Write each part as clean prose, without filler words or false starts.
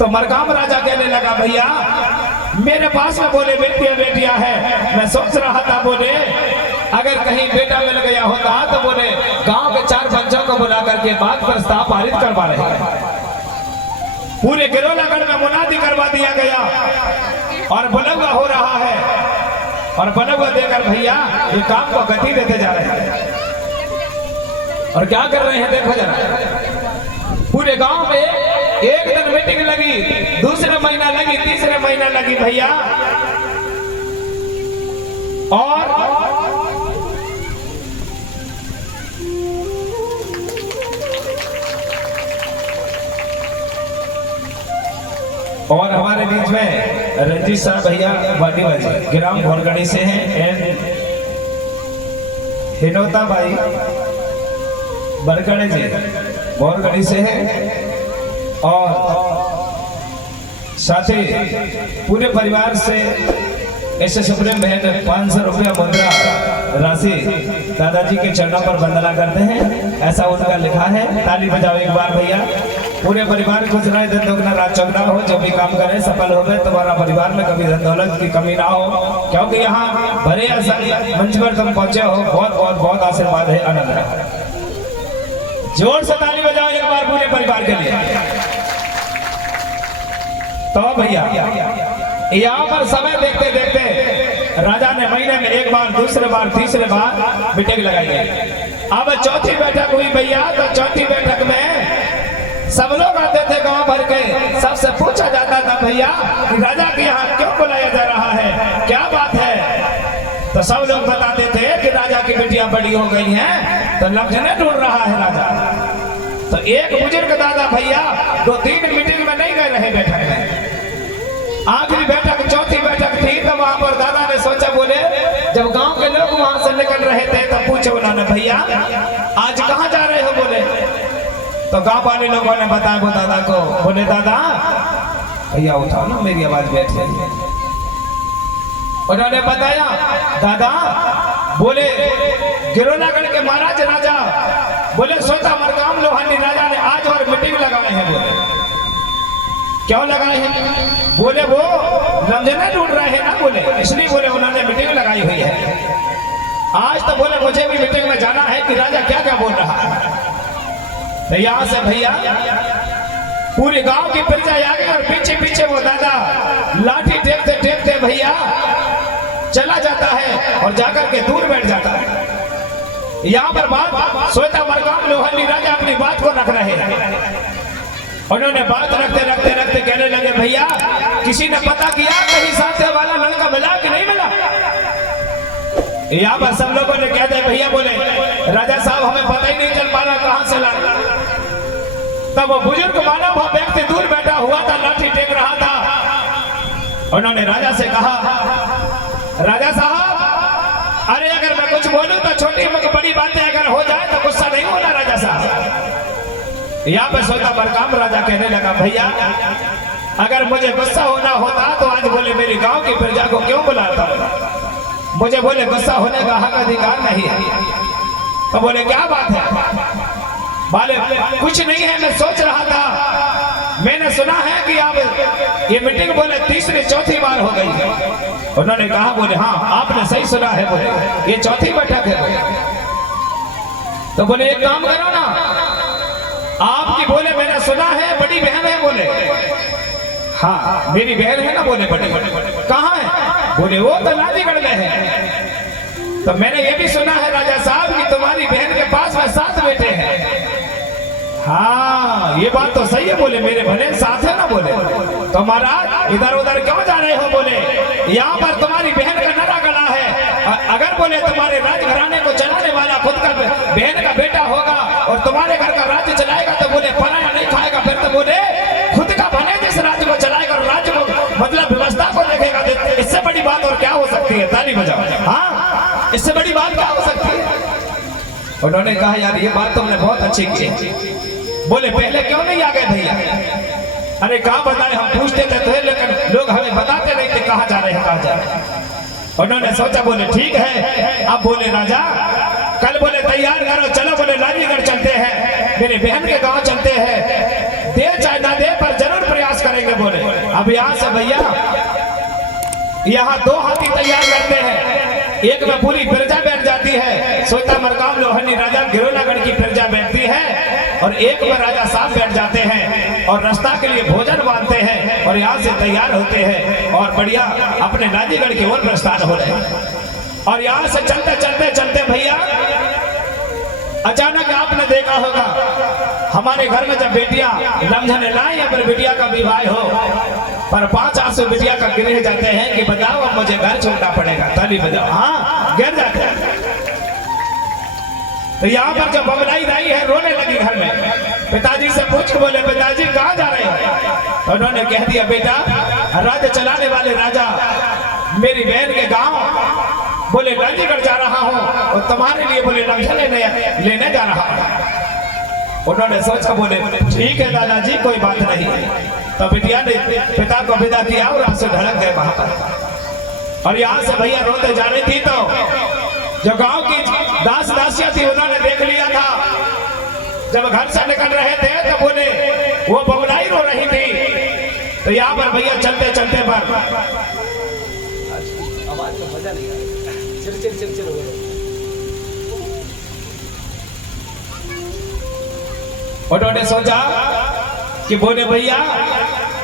तो मरकाम राजा कहने लगा भैया मेरे पास में बोले बेटियां बेटियां है, मैं सोच रहा था बोले अगर कहीं बेटा मिल गया होता तो बोले गांव के 4 पंचों को बुला करके बात प्रस्ताव पारित करवा रहे हैं। पूरे गिरोलागढ़ में मुनादी करवा दिया गया और बलवा हो रहा है और बलवा देकर भैया ये काम को गति देते जा रहे हैं। और क्या कर रहे हैं देखो जरा, पूरे गांव में एक दिन मीटिंग लगी, दूसरे महीना लगी, तीसरे महीना लगी भैया। और हमारे बीच में रंजीत साहब भैया वाटीबाजी ग्राम भोरगढ़ी से हैं एंड हिनोता भाई बरगढ़े जी भोरगढ़ी से हैं और साथ ही पूरे परिवार से ऐसे सुप्रीम बहन 500 रुपया मुद्रा राशि दादाजी के चरणों पर वंदना करते हैं, ऐसा उनका लिखा है। ताली बजाओ एक बार भैया। पूरे परिवार को सुनाए दिन दोगुना रात चौगुना हो, जो भी काम करे सफल हो गए, तुम्हारा परिवार में कभी धन दौलत की कमी ना हो, क्योंकि यहाँ भरे मंच पर तुम पहुंचे हो। बहुत बहुत बहुत आशीर्वाद है, आनंद है। जोर से ताली बजाओ एक बार पूरे परिवार के लिए। तो भैया यहाँ पर समय देखते देखते राजा ने महीने में एक बार, दूसरे बार, तीसरे बार मीटिंग लगाई गई। अब चौथी बैठक हुई भैया, तो चौथी बैठक में सब लोग आते थे गांव भर के, सबसे पूछा जाता था भैया कि राजा के यहाँ क्यों बुलाया जा रहा है, क्या बात है। तो सब लोग बताते थे कि राजा की बेटियां बड़ी हो गई हैं तो लक्षण ढूंढ रहा है राजा। तो एक बुजुर्ग दादा भैया 2-3 मीटिंग में नहीं गए रहे बैठक में। आखिरी बैठक चौथी बैठक थी, तो वहां पर दादा ने सोचा बोले जब गांव के लोग वहां से निकल रहे थे तब पूछे उन्होंने भैया आज कहाँ जा रहे हो बोले। तो गांव वाले लोगों ने बताया वो दादा को, बोले दादा भैया उठाओ ना मेरी आवाज बैठ रही है। उन्होंने बताया दादा बोले गिरोलागढ़ के महाराज राजा बोले सोचा मरकाम लोहानी राजा ने आज और मीटिंग लगाए हैं। बोले क्यों लगाए हैं, बोले वो रमजान ढूंढ रहे हैं ना, बोले इसलिए बोले उन्होंने मीटिंग लगाई हुई है आज। तो बोले मुझे भी मीटिंग में जाना है कि राजा क्या क्या बोल रहा है। तो यहाँ से भैया पूरे गांव की प्रजा आ गई और पीछे पीछे वो दादा लाठी टेकते टेकते भैया चला जाता है और जाकर के दूर बैठ जाता है। यहाँ पर बात सोचा मरकाम लोहानी राजा अपनी बात को रख रहे हैं। उन्होंने बात रखते रखते रखते कहने लगे भैया किसी ने पता किया कहीं साथ वाला लड़का मिला कि नहीं मिला। यहाँ पर सब लोगों ने कह दिया भैया बोले राजा साहब हमें पता ही नहीं चल पा रहा कहां से ला। तब वो बुजुर्ग मानव वो व्यक्ति दूर बैठा हुआ था, लाठी टेक रहा था। उन्होंने राजा से कहा राजा साहब अरे अगर मैं कुछ बोलूं तो छोटी बड़ी बातें अगर हो जाए तो गुस्सा नहीं होना राजा साहब। यहाँ पे सोचा मरकाम राजा कहने लगा भैया अगर मुझे गुस्सा होना होता तो आज बोले मेरे गांव की प्रजा को क्यों बुलाता, मुझे बोले गुस्सा होने का हक अधिकार नहीं है। तो बोले क्या बात है, बोले कुछ नहीं है, मैं सोच रहा था मैंने सुना है कि आप ये मीटिंग बोले तीसरी चौथी बार हो गई है। उन्होंने कहा बोले हाँ आपने सही सुना है, बोले ये चौथी बैठक है। तो बोले एक काम करो ना आपकी, बोले मैंने सुना है बड़ी बहन है, बोले हाँ मेरी बहन है ना, बोले बड़ी कहाँ है, बोले वो तो नाजीगढ़ में है। तो मैंने ये भी सुना है राजा साहब कि तुम्हारी बहन के पास में 7 बेटे हैं। हाँ ये बात तो सही है, बोले मेरे भले साथ है ना, बोले तो महाराज इधर उधर क्यों जा रहे हो, बोले यहाँ पर तुम्हारी बहन का नरा गला है। अगर बोले तुम्हारे राजघराने को चलाने वाला खुद का बहन का बेटा होगा और तुम्हारे घर का राज्य चलाएगा तो बोले पराया नहीं खाएगा, फिर तो बोले खुद का बने जिस राज्य को चलाएगा और राज्य को मतलब व्यवस्था को देखेगा। इससे बड़ी बात और क्या हो सकती है, ताली बजाओ। हाँ इससे बड़ी बात क्या हो सकती है। उन्होंने कहा यार ये बात तुमने बहुत अच्छी की, बोले पहले क्यों नहीं आ गए भैया। अरे कहाँ बताए, हम पूछते थे लेकिन लोग हमें बताते नहीं थे कहाँ जा रहे हैं कहाँ जा रहे हैं। उन्होंने सोचा बोले ठीक है। अब बोले राजा कल बोले तैयार करो, चलो बोले लालीगढ़ चलते हैं, मेरे बहन के गांव चलते हैं। दे चाहे ना दे पर जरूर प्रयास करेंगे बोले। अब यहाँ से भैया यहाँ 2 हाथी तैयार करते हैं, एक में पूरी प्रजा बैठ जाती है, सोता मरकाम लोहानी राजा गिरोलागढ़ की प्रजा बैठती है, और एक में राजा साहब बैठ जाते हैं और रास्ता के लिए भोजन बांधते हैं और यहाँ से तैयार होते हैं और बढ़िया अपने नाजीगढ़ की ओर प्रस्थान हो रहे हैं। और यहाँ से चलते चलते चलते भैया अचानक आपने देखा होगा हमारे घर में जब बेटियां लमझने लाए या फिर बिटिया का विवाह हो पर 5 आंसू बिटिया का गिर जाते हैं कि बताओ अब मुझे घर छोड़ना पड़ेगा, ताली बजाओ, हाँ गिर जाते हैं। तो यहाँ पर जब बबलाई दाई है रोने लगी घर में, पिताजी से पूछ के बोले पिताजी कहाँ जा रहे हो? तो उन्होंने कह दिया बेटा राज्य चलाने वाले राजा मेरी बहन के गांव बोले नाजीगढ़ जा रहा हूँ और तुम्हारे लिए बोले लमझा लेने जा रहा हूँ। उन्होंने सोचा बोले ठीक है दादाजी कोई बात नहीं। तो बिटिया ने पिता को विदा किया और आंसू ढड़क गए वहां पर। और यहाँ से भैया रोते जा रही थी तो जो गांव की दास दासियां थी उन्होंने देख लिया था, जब घर से निकल रहे थे तो बोले वो बबलाई रो रही थी। तो यहाँ पर भैया चलते चलते पर आवाज तो मजा नहीं आया, चिर हो गया। उन्होंने सोचा कि बोले भैया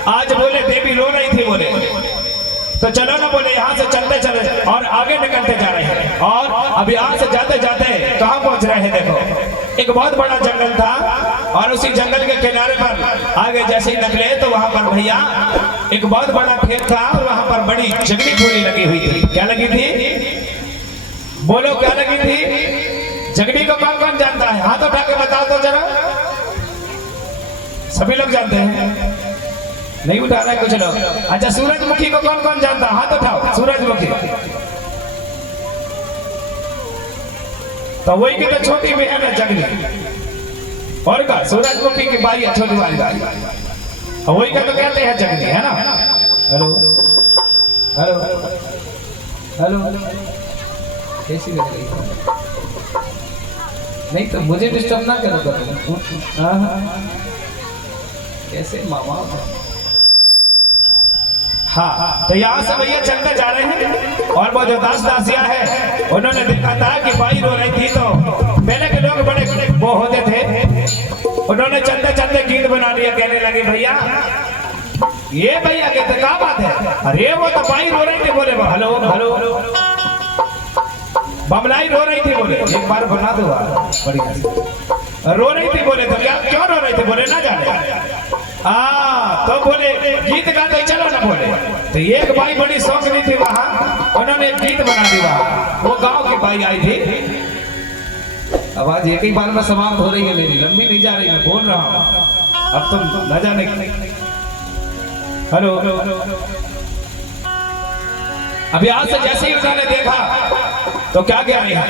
आज बोले देवी रो रही थी बोले तो चलो ना बोले यहाँ से चलते चले और आगे निकलते जा रहे हैं। और अब यहाँ से जाते जाते कहाँ पहुँच रहे हैं देखो, एक बहुत बड़ा जंगल था और उसी जंगल के किनारे पर आगे जैसे ही निकले तो वहाँ पर भैया एक बहुत बड़ा खेत था और वहाँ पर बड़ी जंगली फूली लगी हुई थी। क्या लगी थी बोलो, क्या लगी थी? जंगली को कौन कौन जानता है? हाथ उठा के बताओ तो जरा। सभी लोग जानते हैं, नहीं उठा रहा है कुछ लोग। अच्छा सूरजमुखी को कौन कौन जानता? हाथ उठाओ। सूरजमुखी तो वही की तो छोटी बहन है जंगली, और का सूरजमुखी की भाई है छोटी वाली भाई, और वही का तो कहते हैं जंगली, है ना। हेलो हेलो हेलो कैसी लग रही है? नहीं तो मुझे डिस्टर्ब ना करो तुम। हाँ कैसे मामा? हाँ तो यहाँ से भैया चलते जा रहे हैं और वो जो दास दासियां है उन्होंने देखा था कि भाई रो रही थी तो पहले के लोग बड़े वो होते थे, उन्होंने चलते चलते गीत बना लिया, कहने लगे भैया ये भैया कहते क्या बात है? अरे वो तो भाई रो रही थी बोले हेलो हेलो बबलाई रो रही थी बोले एक बार बना दो बढ़िया। रो रही थी बोले तो क्या क्यों रो रही थी बोले ना जाने। तो बोले गीत गाते चलो ना बोले। तो एक भाई बड़ी शौक नहीं थी वहाँ, उन्होंने एक गीत बना दी वहाँ, वो गांव की भाई आई थी। आवाज एक ही बार में समाप्त हो रही है मेरी, लंबी नहीं जा रही, मैं बोल रहा हूँ अब तुम न जाने। हेलो अब यहाँ से जैसे ही उन्होंने देखा तो क्या कह रही है